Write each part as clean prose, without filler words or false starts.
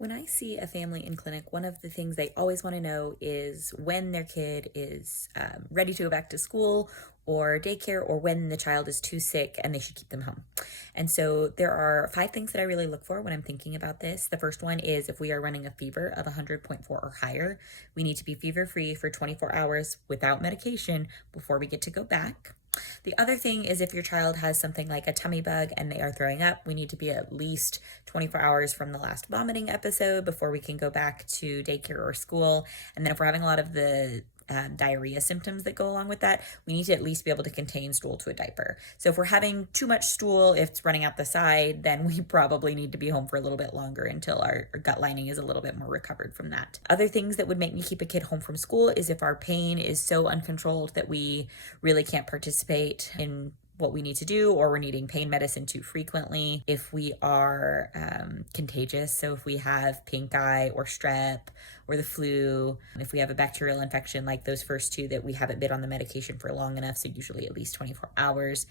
When I see a family in clinic, one of the things they always want to know is when their kid is ready to go back to school or daycare, or when the child is too sick and they should keep them home. And so there are 5 things that I really look for when I'm thinking about this. The first one is if we are running a fever of 100.4 or higher, we need to be fever free for 24 hours without medication before we get to go back. The other thing is if your child has something like a tummy bug and they are throwing up, we need to be at least 24 hours from the last vomiting episode before we can go back to daycare or school. And then if we're having a lot of the diarrhea symptoms that go along with that, we need to at least be able to contain stool to a diaper. So if we're having too much stool, if it's running out the side, then we probably need to be home for a little bit longer until our gut lining is a little bit more recovered from that. Other things that would make me keep a kid home from school is if our pain is so uncontrolled that we really can't participate in what we need to do, or we're needing pain medicine too frequently. If we are contagious, so if we have pink eye or strep or the flu, if we have a bacterial infection like those first two that we haven't been on the medication for long enough, so usually at least 24 hours,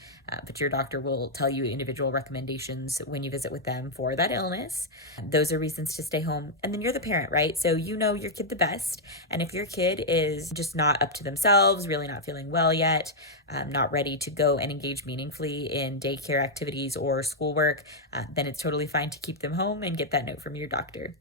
but your doctor will tell you individual recommendations when you visit with them for that illness. Those are reasons to stay home. And then you're the parent, right? So you know your kid the best. And if your kid is just not up to themselves, really not feeling well yet, not ready to go and engage meaningfully in daycare activities or schoolwork, then it's totally fine to keep them home and get that note from your doctor.